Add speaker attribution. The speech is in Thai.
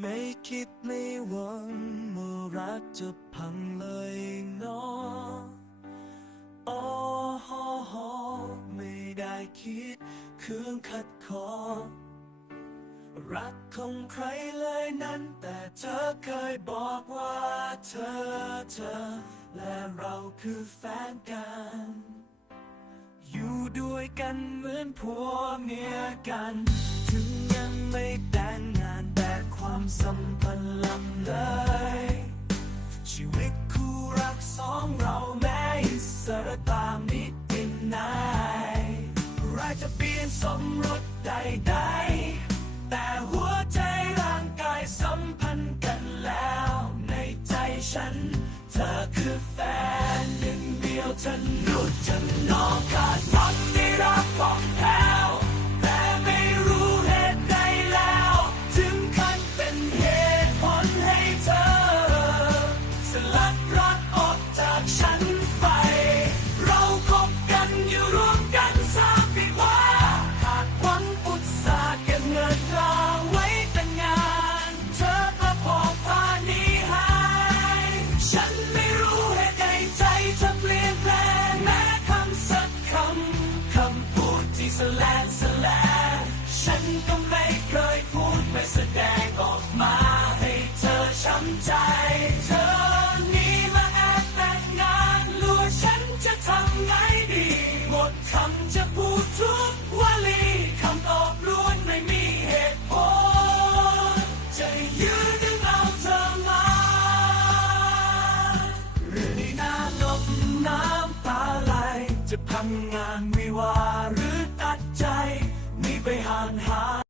Speaker 1: ไม่คิดไม่หวังว่ารักจะพังเลยเนาะโอ้โหโหไม่ได้คิดเครื่องขัดคอ รักของใครเลยนั้น แต่เธอเคยบอกว่าเธอเธอ และเราคือแฟนกัน อยู่ด้วยกันเหมือนผัวเมียกัน ถึงยัง สัมพันธ์ลำเลย ชีวิตคู่รักสองเราแม้อิสระตามนิดดินนายราจะเปลี่ยนสมรสใดๆแต่หัวใจร่างกายสัมพันธ์กันแล้ว ในใจฉัน เธอคือแฟนหนึ่งเดียวฉันรู้ฉันนองขาด ก็ไม่เคยพูดไม่แสดงออกมาให้เธอช้ำใจ เธอนี้มาแอบแต่งงานลัวฉันจะทำไงดี หมดคำจะพูดทุกวลีคำตอบล้วนไม่มีเหตุผล จะยืนดึงเอาเธอมาหรือในน้าลบน้ำตาไหลจะพังงานวิวาหรือตัดใจ 被喊ห่